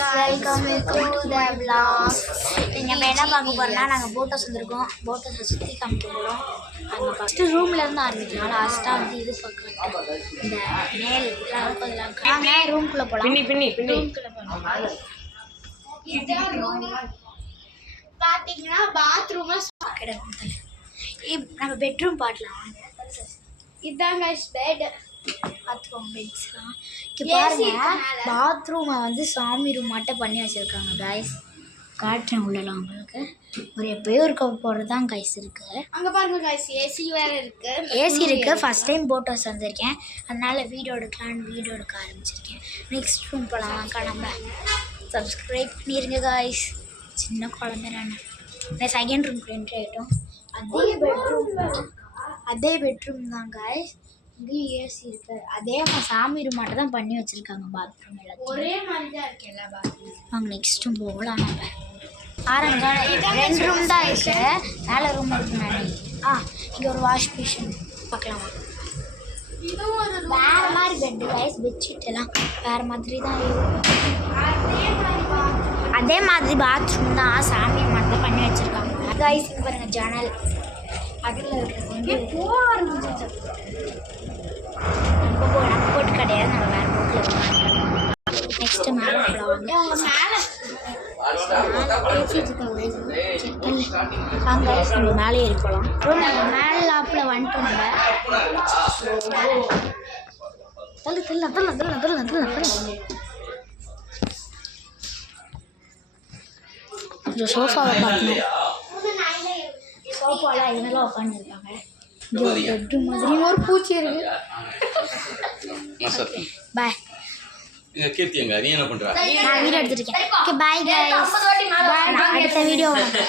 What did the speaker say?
guys, welcome to the vlog. நீங்க என்ன பார்க்க போறோம்னா நாங்க போட்டோஸ் வந்திருக்கோம். போட்டோஸ் சுத்தி காமிக்க போறோம். அங்க ஃபர்ஸ்ட் ரூம்ல இருந்து ஆரம்பிக்கலாம். லாஸ்டா வந்து இது பார்க்கலாம். இந்த மேல் இதெல்லாம் வாங்க ரூம்க்குள்ள போலாம். பின்னி ரூம்க்குள்ள போலாம். இதான் ரூம். பாத்தீங்கன்னா பாத்ரூம் கிடக்குது. நம்ம பெட்ரூம் பார்க்கலாம் வாங்க. இதான் गाइस பெட். பாத்ரூம் பெட்ஸ்லாம் இங்க பாருங்க. பாத்ரூமை வந்து சாமி ரூம் மட்டும் பண்ணி வச்சிருக்காங்க गाइस. காட்டுறேன் உள்ளலாம் உங்களுக்கு. ஒரு எப்பயோ இருக்க போகிறது தான் गाइस இருக்கு. அங்கே பாருங்க गाइस ஏசி வேறு இருக்கு. ஏசி இருக்கு. ஃபர்ஸ்ட் டைம் போட்டோஸ் வந்திருக்கேன், அதனால வீடியோ எடுக்க ஆரம்பிச்சிருக்கேன். நெக்ஸ்ட் ரூம் போகலாம். நம்ம சப்ஸ்கிரைப் பண்ணிடுங்க गाइस. சின்ன குழந்தை நான் செகண்ட் ரூம் என்ட்ரி ஆகிட்டோம். அதே பெட்ரூம் தான் गाइस. இங்கேயும் ஏசி இருக்கு. அதே சாமி ரூம் மட்டும் தான் பண்ணி வச்சிருக்காங்க. பாத்ரூம் எல்லாத்தையும் ஒரே மாதிரி தான் இருக்கு எல்லா பாத்ரூம். வாங்க நெக்ஸ்ட் ரூம் போகலாம். நம்ம ஆரஞ்சா 2 ரூம் தான் இருக்கு. மேலே ரூம் இருக்கு நானே. இங்கே ஒரு வாஷ் மிஷின் பார்க்கலாம். இதுவும் ஒரு வேறு மாதிரி பெட்டு गाइस. பெட்ஷீட் எல்லாம் வேறு மாதிரி தான் இருக்கு. அதே மாதிரி பாத்ரூம் தான் சாமி மட்டும் பண்ணி வச்சுருக்காங்க गाइस. இங்கே பாருங்க ஜன்னல். அதில் இருக்கிறது நம்ம போட்டு கிடையாது. நம்ம வேறு போட்டில் நெக்ஸ்ட்டு மேலே அங்கே நம்ம மேலே ஏறி போகலாம். நம்ம மேலே லாப்பில் வந்துட்டோம். நம்ம கொஞ்சம் சோஃபாவை பார்க்கணும். சோஃபாவில் இதெல்லாம் உட்காந்துருக்காங்க. பெட்ரூம் மாதிரி ஒரு பூச்சி இருக்கு. பாய். கீர்த்தி எங்க நீ என்ன பண்ற? நான் வீடியோ எடுத்துட்டு இருக்கேன். Okay bye guys. அடுத்த வீடியோ வந்து